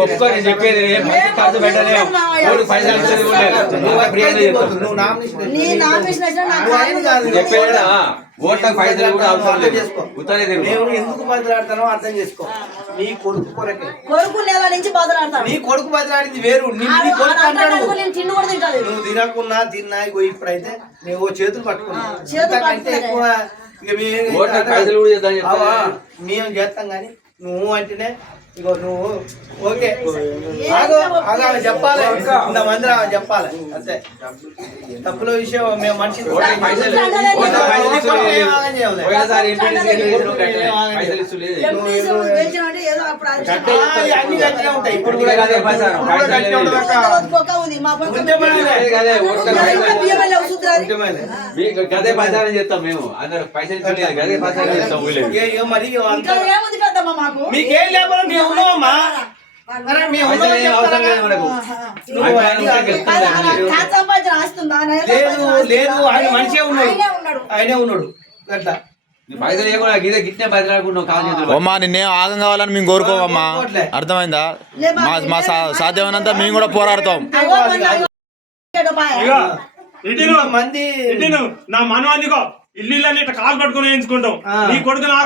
ఒక్కరి చెప్పేది ఖర్చు పెట్టలే పైసలు చెప్పేదా ఓట్లకు పైసలు కూడా అవసరం లేదు. ఎందుకు బదిలాడతానో అర్థం చేసుకో. నీ కొడుకు కొరకే కొడుకు నెల నుంచి బదిలాడతాను. నీ కొడుకు బదిలాడింది వేరు. నువ్వు తినకున్నా తిన్నా ఇప్పుడైతే నువ్వు చేతులు పట్టుకున్నావు ఎక్కువ మేము చేస్తాం కానీ నువ్వు అంటేనే ఇగో నువ్వు ఓకే చెప్పాలి. ఇంతమంది చెప్పాలి అంతే. తప్పుల విషయం మేము మనిషి అన్ని గట్టిగా ఉంటాయి. ఇప్పుడు కూడా గదే ప్రచారం చేస్తాం మేము. అందరు పైసలు గదే ప్రచారం చేస్తాం. మరి మీకేం లేకపోతే మేము ఉన్నామమ్మా. లేదు ఆయన మనిషే ఉన్నాడు. ఆయనే ఉన్నాడు అట్లా. అమ్మా నిన్నేం ఆగం కావాలని మేము కోరుకోమమ్మా. అర్థమైందా? మా సాధ్యమైనంత మేము కూడా పోరాడతాం. మంది నా మనం అందుకో ఇల్లు కాలు పట్టుకుని వేయించుకుంటాం. నీ కొడుకు